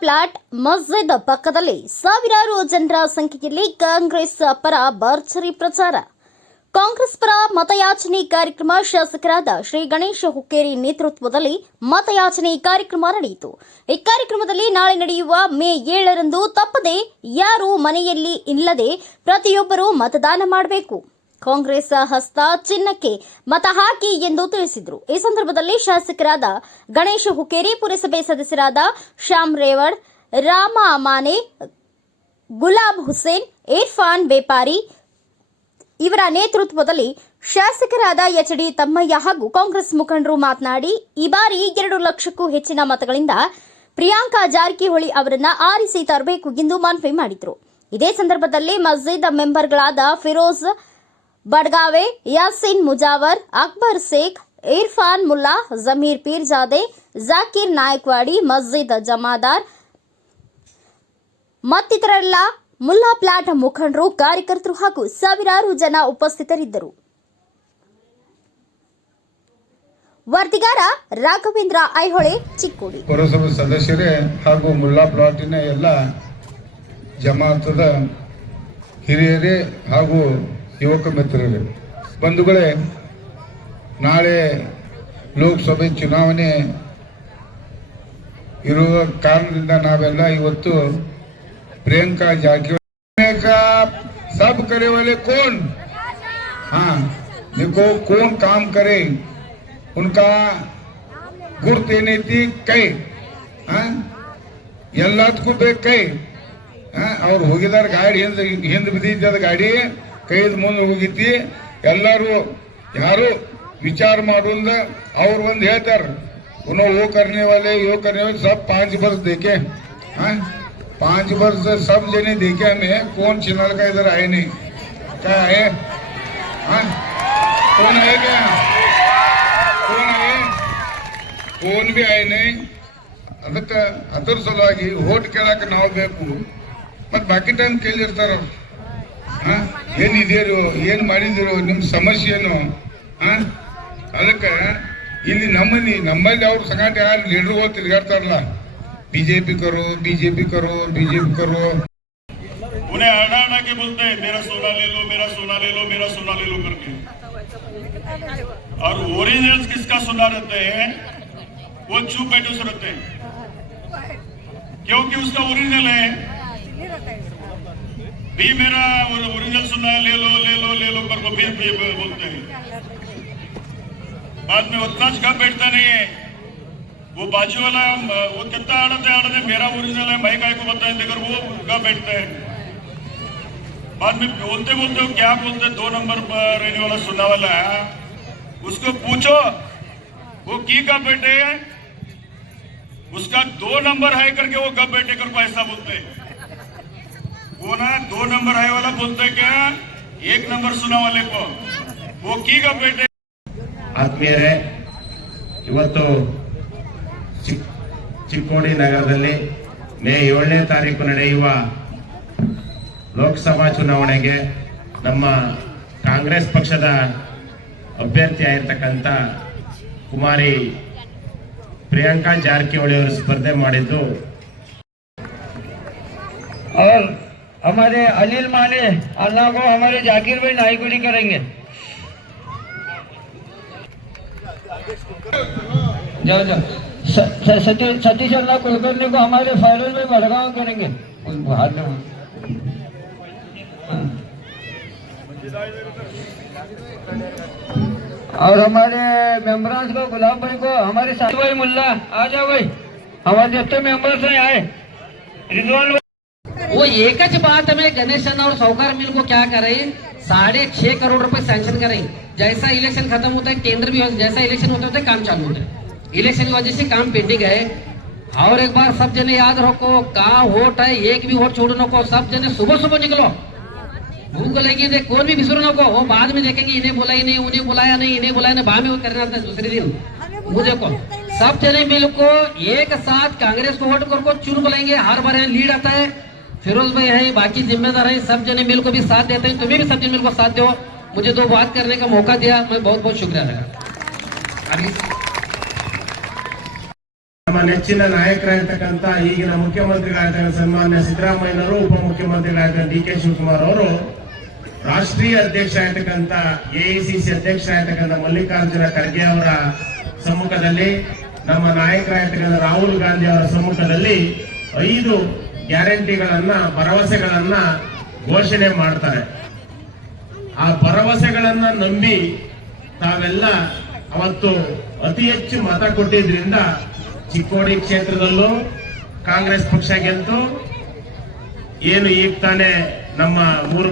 Plot ಮಸ್ಜಿದ್ ಪಕ್ಕದಲ್ಲಿ ಸಾವಿರಾರು ಜನರ ಸಂಖ್ಯೆಯಲ್ಲಿ ಕಾಂಗ್ರೆಸ್ ಪರ ಭರ್ಜರಿ ಪ್ರಚಾರ. ಕಾಂಗ್ರೆಸ್ ಪರ ಮತಯಾಚನೆ ಕಾರ್ಯಕ್ರಮ ಶಾಸಕರಾದ ಶ್ರೀ ಗಣೇಶ ಹುಕ್ಕೇರಿ ನೇತೃತ್ವದಲ್ಲಿ ಮತಯಾಚನೆ ಕಾರ್ಯಕ್ರಮ ನಡೆಯಿತು. ಈ ಕಾರ್ಯಕ್ರಮದಲ್ಲಿ ನಾಳೆ ನಡೆಯುವ ಮೇ ಏಳರಂದು ತಪ್ಪದೆ ಯಾರು ಮನೆಯಲ್ಲಿ ಇಲ್ಲದೆ ಪ್ರತಿಯೊಬ್ಬರು ಮತದಾನ ಮಾಡಬೇಕು. ಕಾಂಗ್ರೆಸ್ ಹಸ್ತ ಚಿನ್ನಕ್ಕೆ ಮತ ಹಾಕಿ ಎಂದು ತಿಳಿಸಿದರು. ಈ ಸಂದರ್ಭದಲ್ಲಿ ಶಾಸಕರಾದ ಗಣೇಶ ಹುಕೇರಿ ಪುರಸಭೆ ಸದಸ್ಯರಾದ ಶ್ಯಾಮ್ ರೇವಡ್, ರಾಮ ಮಾನೆ, ಗುಲಾಬ್ ಹುಸೇನ್, ಇರ್ಫಾನ್ ಬೇಪಾರಿ ಇವರ ನೇತೃತ್ವದಲ್ಲಿ ಶಾಸಕರಾದ ಎಚ್ ಡಿ ತಮ್ಮಯ್ಯ ಹಾಗೂ ಕಾಂಗ್ರೆಸ್ ಮುಖಂಡರು ಮಾತನಾಡಿ, ಈ ಬಾರಿ ಎರಡು ಲಕ್ಷಕ್ಕೂ ಹೆಚ್ಚಿನ ಮತಗಳಿಂದ ಪ್ರಿಯಾಂಕಾ ಜಾರಕಿಹೊಳಿ ಅವರನ್ನ ಆರಿಸಿ ತರಬೇಕು ಎಂದು ಮನವಿ ಮಾಡಿದರು. ಇದೇ ಸಂದರ್ಭದಲ್ಲಿ ಮಸ್ಜಿದ್ ಮೆಂಬರ್ಗಳಾದ ಫಿರೋಜ್ ಬಡ್ಗಾವೆ, ಯಾಸಿನ್ ಮುಜಾವರ್, ಅಕ್ಬರ್ ಶೇಖ್ ಇರ್ಫಾನ್ ಮುಲ್ಲಾ, ಜಮೀರ್ ಪೀರ್ಜಾದೆ, ಜಾಕೀರ್ ನಾಯಕ್ವಾಡಿ, ಮಸ್ಜಿದ್ ಜಮಾದಾರ್ ಮತ್ತಿತರೆಲ್ಲ ಮುಲ್ಲಾ ಪ್ಲಾಟ್ ಮುಖಂಡರು, ಕಾರ್ಯಕರ್ತರು ಹಾಗೂ ಸಾವಿರಾರು ಜನ ಉಪಸ್ಥಿತರಿದ್ದರು. ವರದಿಗಾರ ರಾಘವೇಂದ್ರ ಐಹೊಳೆ, ಚಿಕ್ಕೋಡಿ. ಪುರಸಭೆ ಸದಸ್ಯರೇ ಹಾಗೂ ಮುಲ್ಲಾ ಪ್ಲಾಟಿನ ಎಲ್ಲ ಜಮಾತದ ಹಿರಿಯರೇ ಹಾಗೂ ಯುವಕ ಮಿತ್ರರೇ ಬಂಧುಗಳೇ ನಾಳೆ ಲೋಕಸಭೆ ಚುನಾವಣೆ ಇರುವ ಕಾರಣದಿಂದ ನಾವೆಲ್ಲ ಇವತ್ತು ಪ್ರಿಯಾಂಕಾ ಜಾರಕಿಹೊಳಿ का सब करे वाले कौन हाँ देखो कौन काम करे उनका ಗುರ್ತು ಏನೈತಿ ಕೈ ಆ? ಎಲ್ಲದಕ್ಕೂ ಬೇಕು ಕೈ ಆ? ಅವ್ರು ಹೋಗಿದಾರ ಗಾಡಿ ಹಿಂದೆ ಹಿಂದೆ ಬಿದ್ದಿದ್ದದ ಗಾಡಿ ಕೈದ ಮುಂದೆ ಹೋಗಿತಿ ಎಲ್ಲರೂ ಯಾರು ವಿಚಾರ ಮಾಡೋದ ಅವ್ರು ಒಂದು ಹೇಳ್ತಾರ उन्हों वो करने वाले यो करने वाले सब पांच वर्ष देखे हाँ पांच वर्ष सब जने देखे हमें कौन चिनाल का इधर आए नहीं क्या है हाँ कौन है क्या कौन है ಫೋನ್ ಬಿ ಆಯ್ನೆ ಅದಕ್ಕೆ ಅದ್ರ ಸಲುವಾಗಿ ಓಟ್ ಕೇಳಕ್ಕೆ ನಾವು ಬೇಕು ಮತ್ತೆ ಬಾಕಿ ಟೈಮ್ ಕೇಳಿರ್ತಾರ ಹಾ ಏನಿದ್ದೀರು ಏನ್ ಮಾಡಿದಿರು ನಿಮ್ ಸಮಸ್ಯೆ ಏನು ಹಾ ಅದಕ್ಕೆ ಇಲ್ಲಿ ನಮ್ಮಲ್ಲಿ ನಮ್ಮಲ್ಲಿ ಅವ್ರ ಸಂಗಾಟ ಯಾರು ಲೀಡರ್ಗಳು ತಿರ್ಗಾಡ್ತಾರಲ್ಲ ಬಿಜೆಪಿ ಕರೋ ಬಿಜೆಪಿ ಕರೋ ಬಿಜೆಪಿ ಕರೋ उन्हें अड़ा अड़ा के बोलते हैं मेरा सोना ले लो मेरा सोना ले लो मेरा सोना ले लो करके और ओरिजिनल्स किसका सोना रहते हैं वो चुप बैठे से रहते हैं क्योंकि उसका ओरिजिनल है भी मेरा ओरिजिनल सुना है ले लो ले लो ले लो करके फिर भी बोलते हैं। बाद में उतना कब बैठता नहीं है। वो बाजू वाला, वो कितना आड़ते आड़ते मेरा ओरिजिनल है, मैं काय को बताएँ देकर वो कब बैठते है। बाद में बोलते बोलते वो क्या बोलते, दो नंबर पर रहने वाला सुनने वाला है। उसको पूछो, वो की कब बैठे है? उसका दो नंबर है करके वो कब बैठे कर को ऐसा बोलते हैं। वो ना दो नंबर है वाला बोलते हैं क्या एक नंबर सुना वाले को वो की कब बैठे ಆತ್ಮೀಯರೇ ಇವತ್ತು ಚಿಕ್ ಚಿಕ್ಕೋಡಿ ನಗರದಲ್ಲಿ ಮೇ ಏಳನೇ ತಾರೀಕು ನಡೆಯುವ ಲೋಕಸಭಾ ಚುನಾವಣೆಗೆ ನಮ್ಮ ಕಾಂಗ್ರೆಸ್ ಪಕ್ಷದ ಅಭ್ಯರ್ಥಿ ಆಗಿರ್ತಕ್ಕಂಥ ಕುಮಾರಿ ಪ್ರಿಯಾಂಕಾ ಜಾರಕಿಹೊಳಿ ಅವರು ಸ್ಪರ್ಧೆ ಮಾಡಿದ್ದು और हमारे अनिल माने अल्लाह को हमारे जाकिर भाई नाईगुड़ी करेंगे। जाओ जाओ। सतीश अल्लाह कुलकर्णी को हमारे फाइनल में भड़गांव करेंगे। में और हमारे मेंबरान को, गुलाब भाई को, हमारे साथ भाई मुल्ला, आ जाओ भाई। हमारे जितने मेंबर्स हैं, आए। रिजवान वो एक बात में गणेशन और साहूकार मिल को क्या करे? साढ़े छह करोड़ रुपए सैंक्शन करें। जैसा इलेक्शन खत्म होता है केंद्र भी जैसा इलेक्शन होता है काम चालू होता है। इलेक्शन की वजह से काम पेंडिंग है और एक बार सब जने याद रखो कहा वोट है एक भी वोट छोड़ नको सब जने सुबह सुबह निकलो। भूख लगी दे कौन भी बिसरो नको वो बाद में देखेंगे इन्हें बुलाई नहीं उन्हें बुलाया नहीं इन्हें बुलाया नहीं बाद में करना था दूसरे दिन। वो देखो सब जने मिल को एक साथ कांग्रेस को वोट कर को चुन बुलाएँगे हर बार यहाँ लीड आता है। फिरोज भाई है बाकी जिम्मेदार है सब जने मिल को भी साथ देते हैं तुम्हें भी सब जने मिल को साथ दो मुझे दो बात करने का मौका दिया मैं बहुत बहुत शुक्रिया रहेगा आगे ನಮ್ಮ ನೆಚ್ಚಿನ ನಾಯಕರಾಗಿರ್ತಕ್ಕಂಥ ಈಗಿನ ಮುಖ್ಯಮಂತ್ರಿಗಳಾಗಿರ್ತಕ್ಕಂಥ ಸನ್ಮಾನ್ಯ ಸಿದ್ದರಾಮಯ್ಯನವರು ಉಪಮುಖ್ಯಮಂತ್ರಿಗಳಾಗಿರ್ತಕ್ಕಂಥ ಡಿ ಕೆ ಶಿವಕುಮಾರ್ ಅವರು ರಾಷ್ಟ್ರೀಯ ಅಧ್ಯಕ್ಷ ಆಗಿರ್ತಕ್ಕಂಥ ಎಐಸಿಸಿ ಅಧ್ಯಕ್ಷ ಆಗಿರ್ತಕ್ಕಂಥ ಮಲ್ಲಿಕಾರ್ಜುನ ಖರ್ಗೆ ಅವರ ಸಮ್ಮುಖದಲ್ಲಿ ನಮ್ಮ ನಾಯಕರಾಗಿರ್ತಕ್ಕಂಥ ರಾಹುಲ್ ಗಾಂಧಿ ಅವರ ಸಮ್ಮುಖದಲ್ಲಿ ಐದು ಗ್ಯಾರಂಟಿಗಳನ್ನ, ಭರವಸೆಗಳನ್ನ ಘೋಷಣೆ ಮಾಡ್ತಾರೆ. ಆ ಭರವಸೆಗಳನ್ನ ನಂಬಿ ತಾವೆಲ್ಲ ಅವತ್ತು ಅತಿ ಹೆಚ್ಚು ಮತ ಕೊಟ್ಟಿದ್ರಿಂದ ಚಿಕ್ಕೋಡಿ ಕ್ಷೇತ್ರದಲ್ಲೂ ಕಾಂಗ್ರೆಸ್ ಪಕ್ಷ ಗೆದ್ದು, ಏನು ಈಗ ತಾನೇ ನಮ್ಮ ಮೂರು